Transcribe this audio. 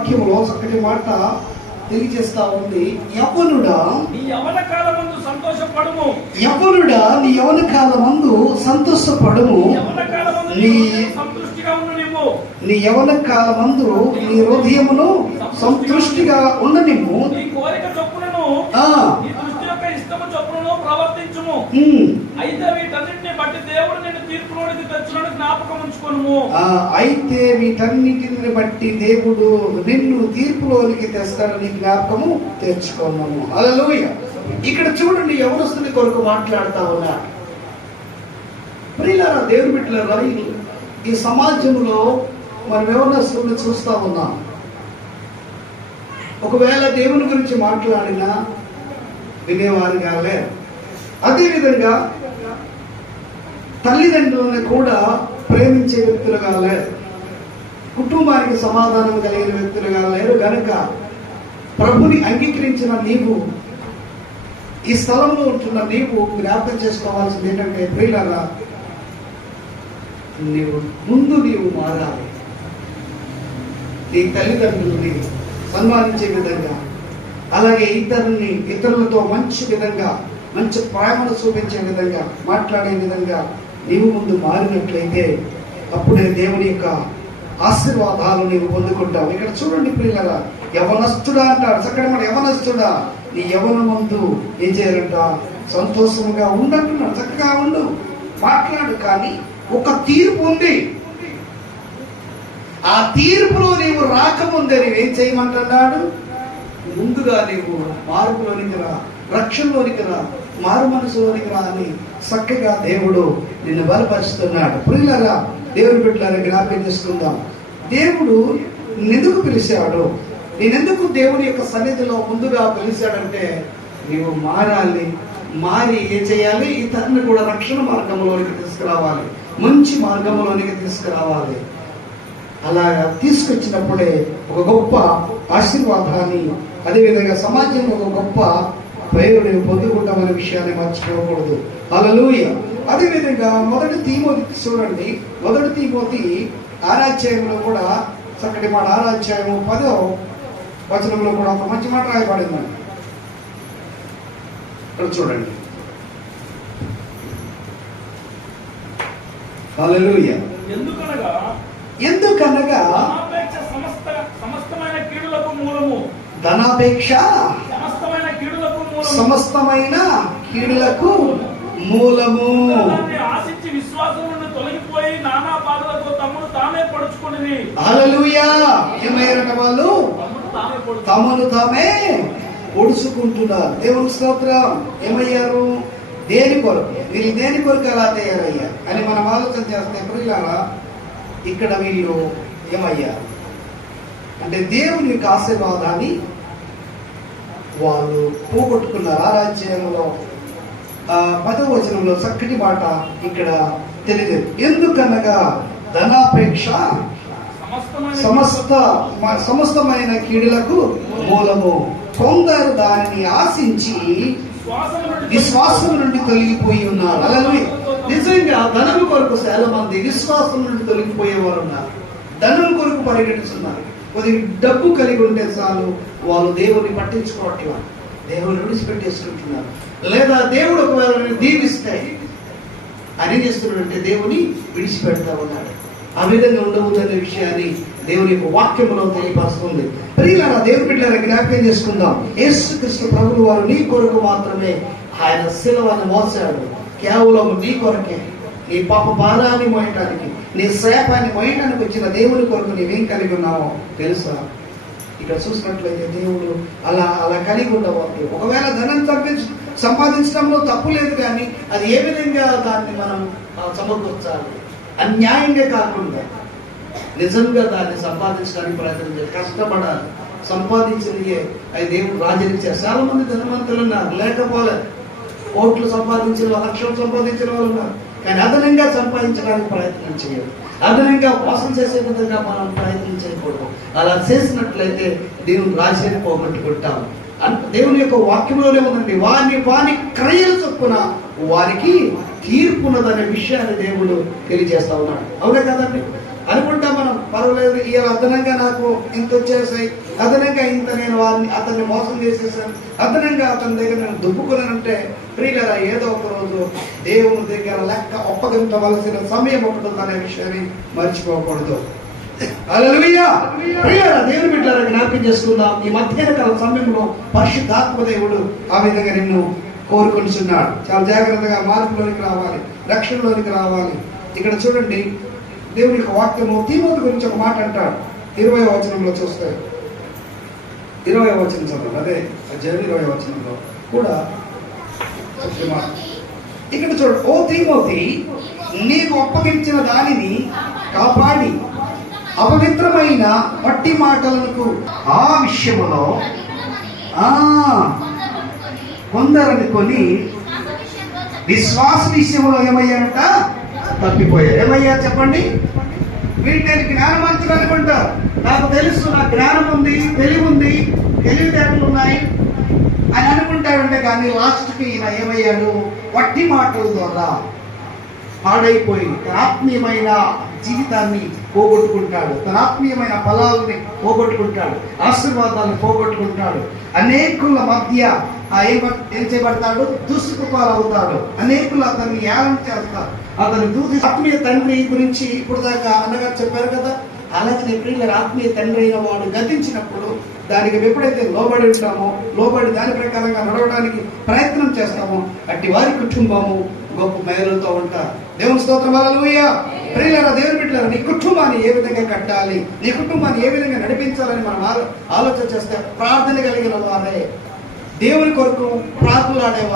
వాక్యంలో చక్కటి మాట తెలియజేస్తా ఉంది. యవ్వనుడా నీ యవ్వన కాలమందు సంతోషపడుము, యవ్వనుడా నీ యవ్వన కాలమందు సంతోషపడుము, యవ్వన కాలమందు నీ సంతృష్టిగా ఉండనివ్వు, నీ యవ్వన కాలమందు నీ హృదయమును సంతృష్టిగా ఉండనివ్వు, నీ కోరిక చొప్పునను నీ దృష్టి యొక్క ఇష్టము చొప్పునను ప్రవర్తించుము. అయితే వీటన్నిటిని బట్టి దేవుడు నిన్ను తీర్పులోనికి తెచ్చునని జ్ఞాపకం ఉంచుకొనుము. అయితే వీటన్నిటిని బట్టి దేవుడు నిన్ను తీర్పులోనికి తెస్తాడని జ్ఞాపకము తెచ్చుకోమను. హల్లెలూయా. ఇక్కడ చూడండి, యవనస్తుని కొరకు మాట్లాడుతా ఉన్నారు. ప్రియులారా, దేవుని బిడ్డలారా, ఈ సమాజంలో మనం యవనస్తులను చూస్తా ఉన్నాం. ఒకవేళ దేవుని గురించి మాట్లాడినా వినేవారుగా లేరు. అదేవిధంగా తల్లిదండ్రులను కూడా ప్రేమించే వ్యక్తులుగా లేరు, కుటుంబానికి సమాధానం కలిగిన వ్యక్తులుగా లేరు. గనక ప్రభుని అంగీకరించిన నీవు, ఈ స్థలంలో ఉంటున్న నీవు జ్ఞాపకం చేసుకోవాల్సింది ఏంటంటే, ప్రియులారా, నీవు మారాలి. నీ తల్లిదండ్రులని సన్మానించే విధంగా, అలాగే ఇతరులతో మంచి విధంగా, మంచి ప్రేమను చూపించే విధంగా, మాట్లాడే విధంగా నీవు ముందు మారినట్లయితే అప్పుడే దేవుని యొక్క ఆశీర్వాదాలు నీవు పొందుకుంటావు. ఇక్కడ చూడండి ప్రియులారా, యవనస్తుడా అంటాడు. చక్కటి మాట, యవనస్తుడా నీ యవన ముందు ఏం చేయాలంట? సంతోషంగా ఉండంటున్నాడు. చక్కగా ఉండు, మాట్లాడు. కానీ ఒక తీర్పు ఉంది. ఆ తీర్పులో నీవు రాకముందే నీవేం చేయమంటున్నాడు? ముందుగా నీవు మార్పులోనికి రా, రక్షణలోనికి రా, మారు మనసులోనికి రా అని చక్కగా దేవుడు నిన్ను బలపరుస్తున్నాడు. ప్రియులారా, దేవుని బిడ్డలారా, జ్ఞాపకం చేసుకుందాం. దేవుడు నిన్ను పిలిచాడు. నేనెందుకు దేవుని యొక్క సన్నిధిలో ముందుగా పిలిచాడంటే, నీవు మారాలి. మారి ఏం చేయాలి? ఇతరుని కూడా రక్షణ మార్గంలోనికి తీసుకురావాలి, మంచి మార్గంలోనికి తీసుకురావాలి. అలా తీసుకొచ్చినప్పుడే ఒక గొప్ప ఆశీర్వాదాన్ని, అదేవిధంగా సమాజంలో ఒక గొప్ప పేరు నేను పొందుకుంటామనే విషయాన్ని మర్చిపోకూడదు. హల్లెలూయా. అదేవిధంగా మొదటి తీమోతి చూడండి, మొదటి తీమోతి 6వ అధ్యాయంలో కూడా చక్కటి మాట, 6వ అధ్యాయము 10వ వచనంలో కూడా ఒక మంచి మాట రాయబడిందండి. ఇక్కడ చూడండి. హల్లెలూయా. ఎందుకనగా సమస్తమైన కీడులకు మూలము, ధనాపేక్ష సమస్తమైన కీడులకు మూలము. ఆశించి విశ్వాసం నుండి తొలగిపోయి నానా బాధలతో తమను తామే పడుచుకుని. హల్లెలూయా. ఏమయ్యారట వాళ్ళు? తమను తామే పొడుచుకుంటున్నారు. దేవుని స్తోత్రం. ఏమయ్యారు? దేని కొరకు? వీళ్ళు దేని కొరకు అలా తయారయ్యా అని మనం ఆలోచన చేస్తే, ప్రియులారా, ఇక్కడ వీళ్ళు ఏమయ్యారు అంటే దేవుని యొక్క ఆశీర్వాదాన్ని వాళ్ళు పోగొట్టుకున్నారు. 6వ అధ్యాయంలో 10వ వచనంలో చక్కటి మాట ఇక్కడ తెలియదు. ఎందుకనగా ధనాపేక్ష సమస్తమైన కీడులకు మూలము. కొందరు దానిని ఆశించి విశ్వాసం నుండి తొలగిపోయి ఉన్నారు. అలాగే నిజంగా ధనం కొరకు చాలా మంది విశ్వాసం నుండి తొలగిపోయేవారు ఉన్నారు. ధనం కొరకు పరిగెడుతున్నారు. కొద్దిగా డబ్బు కలిగి ఉంటే చాలు వాళ్ళు దేవుని పట్టించుకోవట్లా, దేవుని విడిచిపెట్టేసుకుంటున్నారు. లేదా దేవుడు ఒకవేళ దీవిస్తే అని చేస్తున్నాడంటే దేవుని విడిచిపెడతా ఉన్నాడు. ఆ విధంగా ఉండవద్దనే విషయాన్ని దేవుని యొక్క వాక్యంలో తెలియపరుస్తుంది. ప్రియులారా, దేవుని బిడ్డలారా, జ్ఞాపకం చేసుకుందాం. యేసుక్రీస్తు ప్రభువు వారు నీ కొరకు మాత్రమే ఆయన శిలువను మోసాడు. కేవలం నీ కొరకే, నీ పాప భారాన్ని మోయటానికి, నీ శాపాన్ని మోయటానికి వచ్చిన దేవుని కొరకు నీవేం కలిగి ఉన్నావో తెలుసా? ఇక్కడ చూసినట్లయితే దేవుడు అలా కలిగి ఉండవచ్చు. ఒకవేళ ధనం సంపాదించడంలో తప్పు లేదు, కానీ అది ఏ విధంగా దాన్ని మనం సమకూర్చాలి? అన్యాయంగా కాకుండా నిజంగా దాన్ని సంపాదించడానికి ప్రయత్నం చేయాలి, కష్టపడాలి. సంపాదించినయే అది దేవుడు రాజరిచ్చారు. చాలా మంది ధనవంతులు ఉన్నారు, లేకపోలేదు. కోట్లు సంపాదించిన వాళ్ళు, లక్షలు సంపాదించిన వాళ్ళు ఉన్నారు, కానీ అదనంగా సంపాదించడానికి ప్రయత్నం చేయాలి. అదనంగా మోసం చేసే విధంగా మనం ప్రయత్నం చేయకూడదు. అలా చేసినట్లయితే దేవుని రాజ్యాన్ని పోగొట్టుకుంటాం. దేవుని యొక్క వాక్యంలోనే ఉందండి, వాని క్రియల చొప్పున వారికి తీర్పున్నదనే విషయాన్ని దేవుడు తెలియజేస్తా ఉన్నాడు. అవునే కదండి? అనుకుంటాం మనం పర్వాలేదు, ఇవాళ అదనంగా నాకు ఇంత వచ్చేసాయి, అదనంగా ఇంత నేను అతన్ని మోసం చేసేసాను, అదనంగా అతని దగ్గర నేను దుబ్బుకున్నానంటే ప్రియులారా, ఏదో ఒక రోజు దేవుని దగ్గర లెక్క ఒప్పగించవలసిన సమయం ఒకటి ఉందనే విషయాన్ని మర్చిపోకూడదు. హల్లెలూయా. ప్రియులారా, దేవుని బిడ్డలారా, జ్ఞాపకం చేసుకుందాం. ఈ మధ్యాహ్న కాల సమయంలో పరిశుద్ధాత్మ దేవుడు ఆ విధంగా నిన్ను కోరుకుంటున్నాడు. చాలా జాగ్రత్తగా మార్పులోనికి రావాలి, రక్షణలోనికి రావాలి. ఇక్కడ చూడండి, దేవుని యొక్క వాక్యము తీమోతి గురించి ఒక మాట అంటాడు. 20వ వచనంలో చూస్తే, 20వ వచనం చదువు, అదే 20వ వచనంలో కూడా ఒక మాట. ఇక్కడ చూడు, ఓ తీమోతి, నీకు అప్పగించిన దానిని కాపాడి అపవిత్రమైన మట్టి మాటలకు ఆ విషయములో కొందరని కొని విశ్వాస విషయంలో ఏమయ్యారట? తప్పిపోయారు. ఏమయ్యా చెప్పండి? వీళ్ళు నేను జ్ఞానవంతుడు అనుకుంటారు, నాకు తెలుసు, నాకు జ్ఞానం ఉంది, తెలివి ఉంది, తెలివితేటలు ఉన్నాయి అని అనుకుంటాడంటే, కానీ లాస్ట్కి ఈయన ఏమయ్యాడు? వట్టి మాటల ద్వారా పాడైపోయి తన ఆత్మీయమైన జీవితాన్ని పోగొట్టుకుంటాడు, తన ఆత్మీయమైన ఫలాలని పోగొట్టుకుంటాడు, ఆశీర్వాదాలను పోగొట్టుకుంటాడు. అనేకుల మధ్య ఏం చేయబడతాడు? దూసుకు పాలవుతాడు. అనేకులు అతన్ని ఏలం చేస్తారు, అతని ఆత్మీయ తండ్రి గురించి ఇప్పుడు దాకా అన్నగారు చెప్పారు కదా. అలాగే ప్రియుల ఆత్మీయ తండ్రి అయిన వాడు గతించినప్పుడు దానికి ఎప్పుడైతే లోబడి ఉంటామో, లోబడి దాని ప్రకారంగా నడవడానికి ప్రయత్నం చేస్తామో, అట్టి వారి కుటుంబము గొప్ప మేలుతో ఉంటారు. దేవుని స్తోత్రం. హల్లెలూయా. ప్రియులారా, దేవుని బిడ్డలారా, నీ కుటుంబాన్ని ఏ విధంగా కట్టాలి, నీ కుటుంబాన్ని ఏ విధంగా నడిపించాలని మనం ఆలోచన చేస్తే, ప్రార్థన కలిగిన వారే, దేవుని కొరకు ప్రార్థనలాడేవారు.